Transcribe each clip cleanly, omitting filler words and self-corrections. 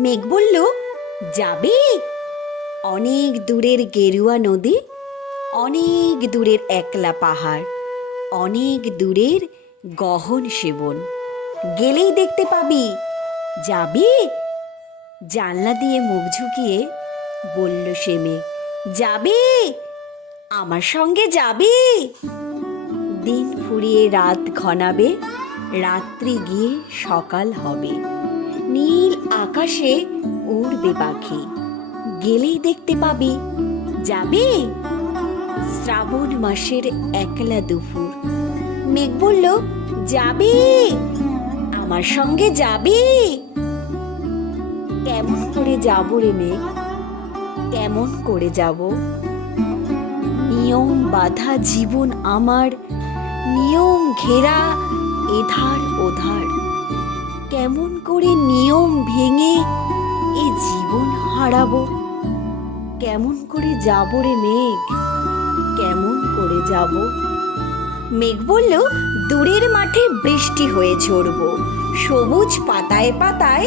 মেঘ বলল, যাবে? অনেক দূরের গেরুয়া নদী, অনেক দূরের একলা পাহাড়, অনেক দূরের গহন সেবন, গেলেই দেখতে পাবি। যাবি? জানলা দিয়ে মুখ ঝুঁকিয়ে বলল সে মেঘ, যাবে? আমার সঙ্গে যাবে? দিন ফুরিয়ে রাত ঘনাবে, রাত্রি গিয়ে সকাল হবে, নীল আকাশে উড়বে পাখি, গেলেই দেখতে পাবি। যাবে? শ্রাবণ মাসের একলা দুপুর, মেঘ বলল, যাবে? আমার সঙ্গে যাবে? কেমন করে যাব রে মেঘ, কেমন করে যাব? নিয়ম বাঁধা জীবন আমার, নিয়ম ঘেরা এধার ওধার, কেমন করে নিয়ম ভেঙে এ জীবন হারাবো? কেমন করে যাব রে মেঘ, কেমন করে যাব? মেঘ বলল, দূরের মাঠে বৃষ্টি হয়ে ঝরবো, সবুজ পাতায় পাতায়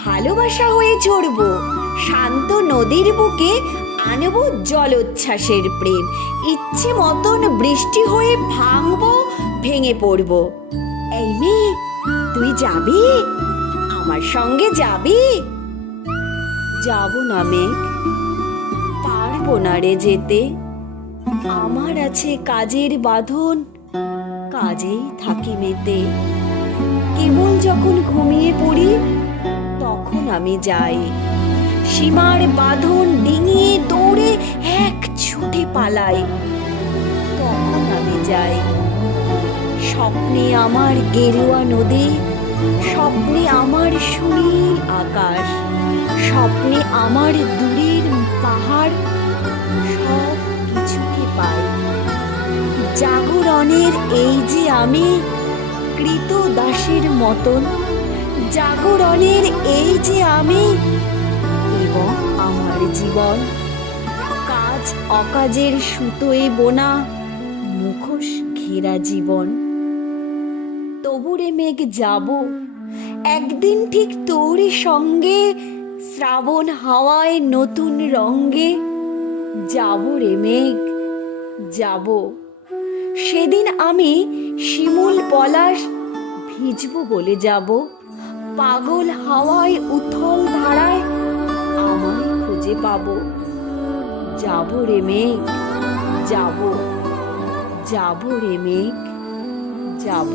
ভালোবাসা হয়ে ঝরবো, শান্ত নদীর বুকে আনবো জলোচ্ছ্বাসের প্রেম, ইচ্ছে মতন বৃষ্টি হয়ে ভাঙবো, ভেঙে পড়বো। এই মেঘ, তুই যাবি? আমার সঙ্গে যাবি? যাব না মেঘ, পারবো না রে যেতে, আমার আছে কাজের বাঁধন, কাজেই থাকি মেতে, কেবল যখন ঘুমিয়ে পড়ি তখন আমি যাই, সীমার বাঁধন ডিঙিয়ে দৌড়ে এক ছুটে পালাই, তখন আমি যাই। স্বপ্নে আমার গেরুয়া নদী, স্বপ্নে আমার সুনীল আকাশ, স্বপ্নে আমার দূরের পাহাড়, সব কিছুকে পাই। জাগরণের এই যে আমি কৃতদাসের মতন, জাগরণের এই যে আমি এবং আমার জীবন, কাজ অকাজের সুতোয় বোনা মুখোশ ঘেরা জীবন। তবু রে মেঘ যাব, একদিন ঠিক তোরই সঙ্গে, শ্রাবণ হাওয়ায় নতুন রঙ্গে। যাব রে মেঘ, যাব, সেদিন আমি শিমুল পলাশ ভিজবো বলে যাব, পাগল হাওয়ায় উথল ধারায় আমায় খুঁজে পাবো। যাব রে মেঘ, যাব, যাব রে মেঘ, যাব।